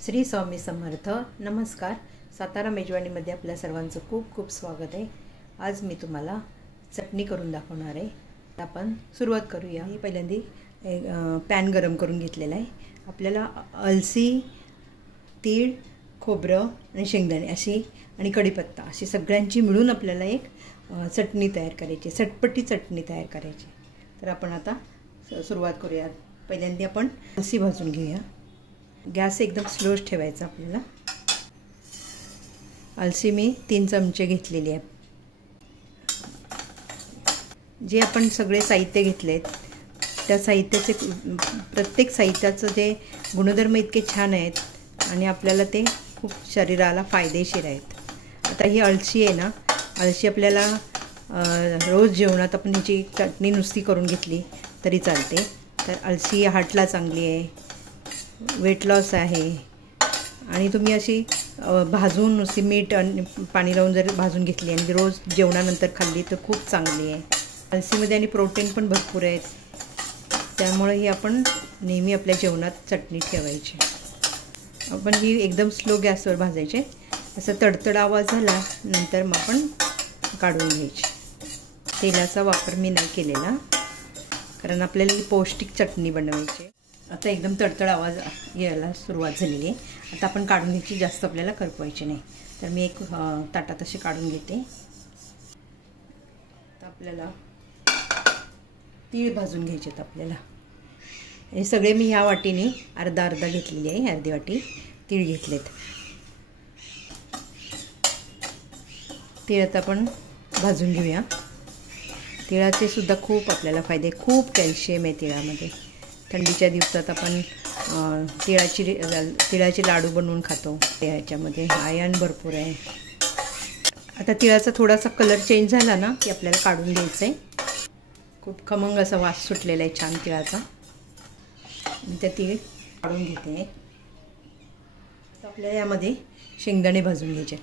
श्री स्वामी समर्थ. नमस्कार. सातारा मेजवानीमध्ये आपल्या सर्वांचं खूप खूप स्वागत आहे. आज मी तुम्हाला चटणी करून दाखवणार आहे. आपण सुरुवात करूया. मी पहिल्यांदा पॅन गरम करून घेतलेला आहे. आपल्याला अलसी, तीळ, खोबरं आणि शेंगदाणे अशी आणि कढीपत्ता अशी सगळ्यांची मिळून आपल्याला एक चटणी तयार करायची, चटपटी चटणी तयार करायची. तर आपण आता सुरुवात करूया. पहिल्यांदा आपण अलसी भाजून घेऊया. गॅस एकदम स्लोच ठेवायचा आपल्याला. अलसी मी 3 चमचे घेतलेली आहे. जे आपण सगळे साहित्य घेतलेत त्या साहित्याचे प्रत्येक साहित्याचं जे गुणधर्म इतके छान आहेत आणि आपल्याला ते खूप शरीराला फायदेशीर आहेत. आता ही अलसी आहे ना, अलसी आपल्याला रोज जेवणात आपण हिची चटणी नुसती करून घेतली तरी चालते. तर अलसी हार्टला चांगली आहे, वेट लॉस आहे. आणि तुम्ही अशी भाजून नुसती मीठ आणि पाणी लावून जर भाजून घेतली आणि रोज जेवणानंतर खाल्ली तर खूप चांगली आहे. अलसीमध्ये आणि प्रोटीन पण भरपूर आहेत. त्यामुळे ही आपण नेहमी आपल्या जेवणात चटणी ठेवायची. आपण ही एकदम स्लो गॅसवर भाजायचे. असा तडतड आवाज झाला नंतर मग आपण काढून घ्यायची. तेलाचा वापर मी नाही केलेला कारण आपल्याला ही पौष्टिक चटणी बनवायची. आता एकदम तडतड आवाज यायला सुरुवात झालेली आहे. आता आपण काढून घ्यायची, जास्त आपल्याला करपवायची नाही. तर मी एक ताटात अशी काढून घेते. आता आपल्याला तीळ भाजून घ्यायचे आहेत. आपल्याला हे सगळे मी ह्या वाटीने अर्धा घेतलेली आहे. अर्धी वाटी तीळ घेतलेत. तीळ आता आपण भाजून घेऊया. तिळाचे सुद्धा खूप आपल्याला फायदे, खूप कॅल्शियम आहे तिळामध्ये. थंडीच्या दिवसात आपण तिळाचे लाडू बनवून खातो. ह्याच्यामध्ये आयर्न भरपूर आहे. आता तिळाचा थोडासा कलर चेंज झाला ना की आपल्याला काढून घ्यायचं आहे. खूप खमंग असा वास सुटलेला आहे छान तिळाचा. मी त्या तीळ काढून घेते. तर आपल्याला यामध्ये शेंगदाणे भाजून घ्यायचे.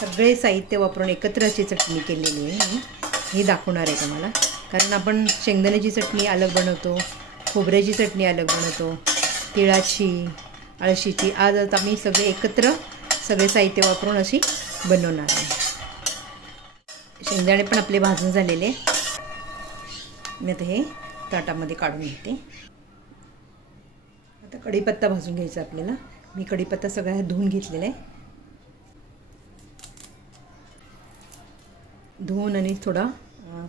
सगळे साहित्य वापरून एकत्र अशी चटणी केलेली आहे. हे दाखवणार आहे तुम्हाला. कारण आपण शेंगदाण्याची चटणी अलग बनवतो, खोबऱ्याची चटणी अलग बनवतो, तिळाची, अळशीची. आज आता मी सगळे एकत्र सगळे साहित्य वापरून अशी बनवणार आहे. शेंगदाणे पण आपले भाजून झालेले. मी आता हे ताटामध्ये काढून घेते. आता कढीपत्ता भाजून घ्यायचा आपल्याला. मी कढीपत्ता सगळा धुवून घेतलेला आहे. धुवून आणि थोडा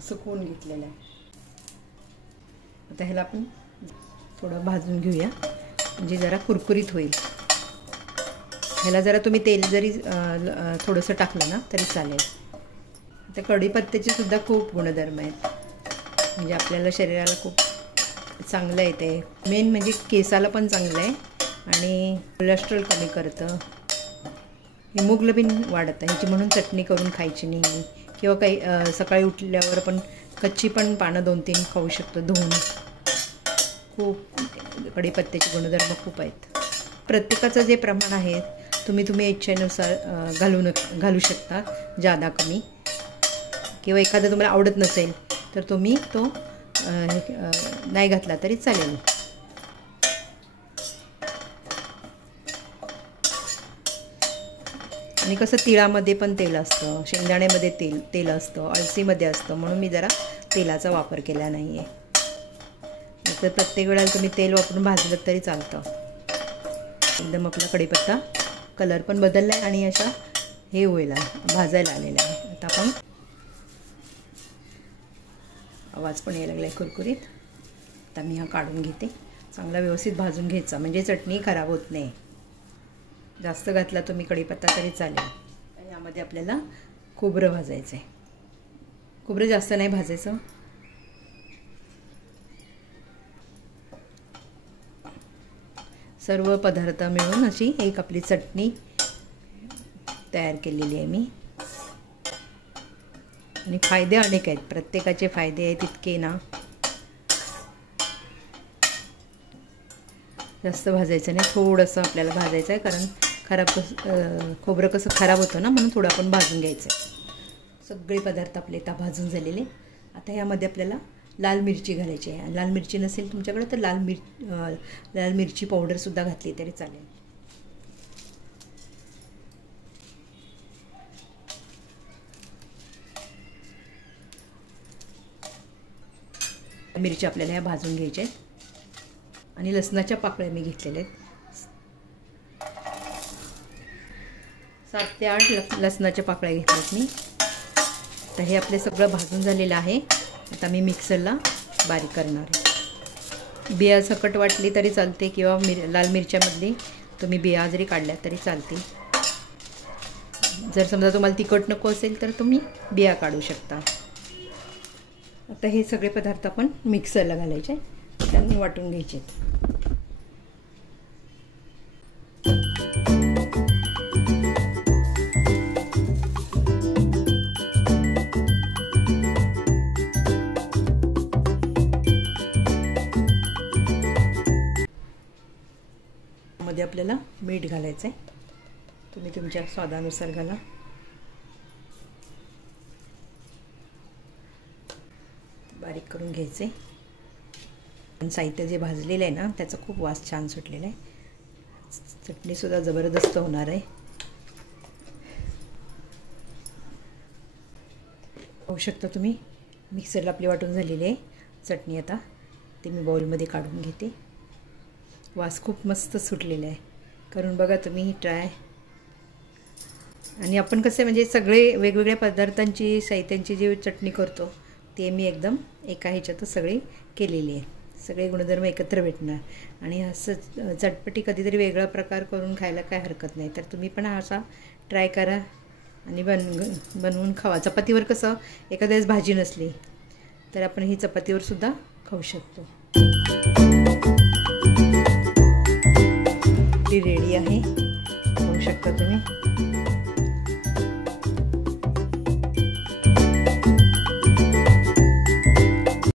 सुकवून घेतलेला आहे. आता ह्याला आपण थोडं भाजून घेऊया म्हणजे जरा कुरकुरीत होईल. ह्याला जरा तुम्ही तेल जरी थोडंसं टाकलं ना तरी चालेल. आता कढीपत्त्याचे सुद्धा खूप गुणधर्म आहेत. म्हणजे आपल्याला शरीराला खूप चांगलं आहे ते. मेन म्हणजे केसाला पण चांगलं आहे आणि कोलेस्ट्रॉल कमी करतं. हिमोग्लोबिन वाढतं. ह्याची म्हणून चटणी करून खायची नाही. किंवा काही सकाळी उठल्यावर आपण कच्ची पण पानं 2-3 खाऊ शकतो धुवून. खूप कढीपत्त्याचे गुणधर्म खूप आहेत. प्रत्येकाचं जे प्रमाण आहे तुम्ही इच्छेनुसार घालू शकता, जादा कमी. किंवा एखादा तुम्हाला आवडत नसेल तर तुम्ही तो नाही घातला तरी चालेल. आणि कसं तिळामध्ये पण तेल असतं, शेंगदाण्यामध्ये तेल असतं, अलसीमध्ये असतं, म्हणून मी जरा तेलाचा वापर केला नाही आहे. तर प्रत्येक वेळेला तुम्ही तेल वापरून भाजलं तरी चालतं. एकदम आपला कढीपत्ता कलर पण बदलला आहे आणि अशा हे भाजायला आलेला आहे. आता आपण आवाज पण यायला लागला आहे कुरकुरीत. आता मी हा काढून घेते. चांगला व्यवस्थित भाजून घ्यायचा म्हणजे चटणी खराब होत नाही. जास्त घातला तुम्ही कढीपत्ता तरी चालेल. यामध्ये आपल्याला खोबरं भाजायचं आहे. खोबरं जास्त नाही भाजायचं. सर्व पदार्थ मिळून अशी एक आपली चटणी तयार केलेली आहे मी. आणि फायदे अनेक आहेत. प्रत्येकाचे फायदे आहेत तितके ना. जास्त भाजायचं नाही, थोडंसं आपल्याला भाजायचं आहे. कारण खोबरं कसं खराब होतं ना, म्हणून थोडं आपण भाजून घ्यायचं आहे. सगळे पदार्थ आपले भाजून झालेले. आता यामध्ये आपल्याला लाल मिरची घालायची आहे. लाल मिरची नसेल तुमच्याकडे तर लाल मिरची पावडरसुद्धा घातली तरी चालेल. मिरची आपल्याला ह्या भाजून घ्यायच्या आहेत आणि लसणाच्या पाकळ्या मी घेतलेल्या आहेत. 7 ते 8 लसणाच्या पाकळ्या घेतल्यात मी. तर हे आपले सगळं भाजून झालेलं आहे. आता मी मिक्सरला बारीक करणार आहे. बिया सकट वाटली तरी चालते किंवा लाल मिरच्यामधली तुम्ही बिया जरी काढल्या तरी चालते. जर समजा तुम्हाला तिखट नको असेल तर तुम्ही बिया काढू शकता. आता हे सगळे पदार्थ आपण मिक्सरला घालायचे, त्यांनी वाटून घ्यायचे. मध्ये आपल्याला मीठ घालायचं आहे. तुम्ही तुमच्या स्वादानुसार घाला. बारीक करून घ्यायचे. पण साहित्य जे भाजलेलं आहे ना त्याचा खूप वास छान सुटलेला आहे. चटणीसुद्धा जबरदस्त होणार आहे. पाहू शकता तुम्ही मिक्सरला आपली वाटून झालेली आहे चटणी. आता ते मी बाउलमध्ये काढून घेते. वास खूप मस्त सुटलेला आहे. करून बघा तुम्ही ट्राय. आणि आपण कसे म्हणजे सगळे वेगवेगळ्या पदार्थांची साहित्यांची जी चटणी करतो ते मी एकदम एका ह्याच्यातच सगळे केलेली आहे. सगळे गुणधर्म एकत्र भेटणार आणि असं चटपटी कधीतरी वेगळा प्रकार करून खायला काय हरकत नाही. तर तुम्ही पण असा ट्राय करा आणि बनवून खावा. चपातीवर कसं एखाद्या वेळेस भाजी नसली तर आपण ही चपातीवरसुद्धा खाऊ शकतो. ती रेडी आहे, पाहू शकता तुम्ही.